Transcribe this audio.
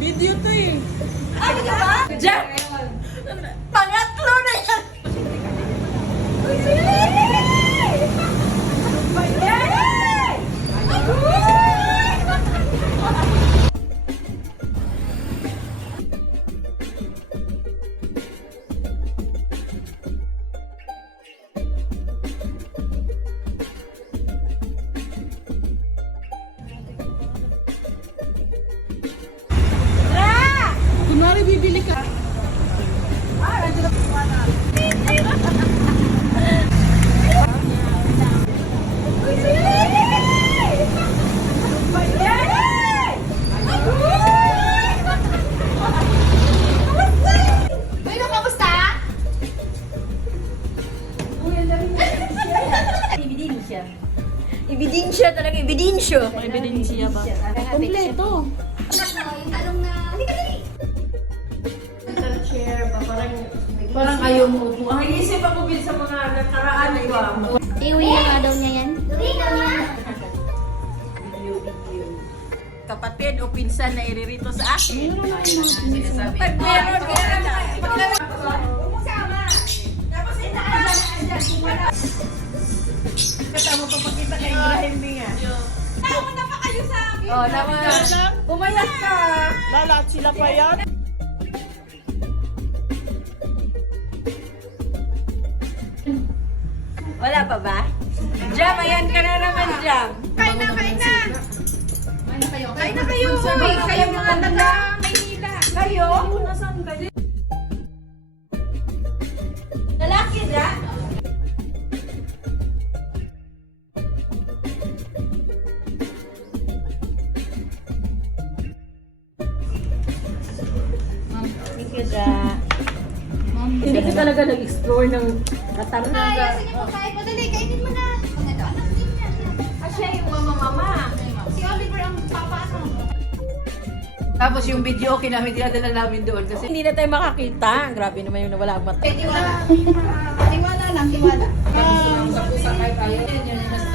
Video to eh. Ay, di ba? Diyan! Pangatlo na yan! Kunwari bibili ka. Uy, kamusta? Ebidensya. Ebidensya talaga, ebidensya. May ebidensya ba? Kompleto. Yung talong na... Halika, dali! Chair pa, Parang ayaw mo upo. Ang isip ako din sa mga nakaraan ko. Iuwi na nga daw niya yan. Uwi na nga! Kapatid o pinsan na iririto sa akin. Pag meron, kasama pa pakita kay Ibrahim Binga. Tama na pa kayo sa akin! Oh, naman. Pumayas ka. Lalat sila pa yan. Wala pa ba? Jam, ayan ka na naman, Jam. Kain na, kain na! Kain na kayo! Kayo mga taga Maynila! Kayo? Nasaan kayo? Lalaki dyan? Thank you, Ja. Hindi ka talaga nag-explore ng Katarnaga. Sige po, kain mo. Dali, kainin mo na. Ito, anak din niya. Siya yung mama-mama. Si Oliver ang papa. Tapos yung video, okay namin, dinadala namin doon kasi hindi na tayo makakita. Grabe naman yung nawala ang mata. Tiwala. Tiwala lang, tiwala. Sa pusa kahit ayaw yan, yan yung mas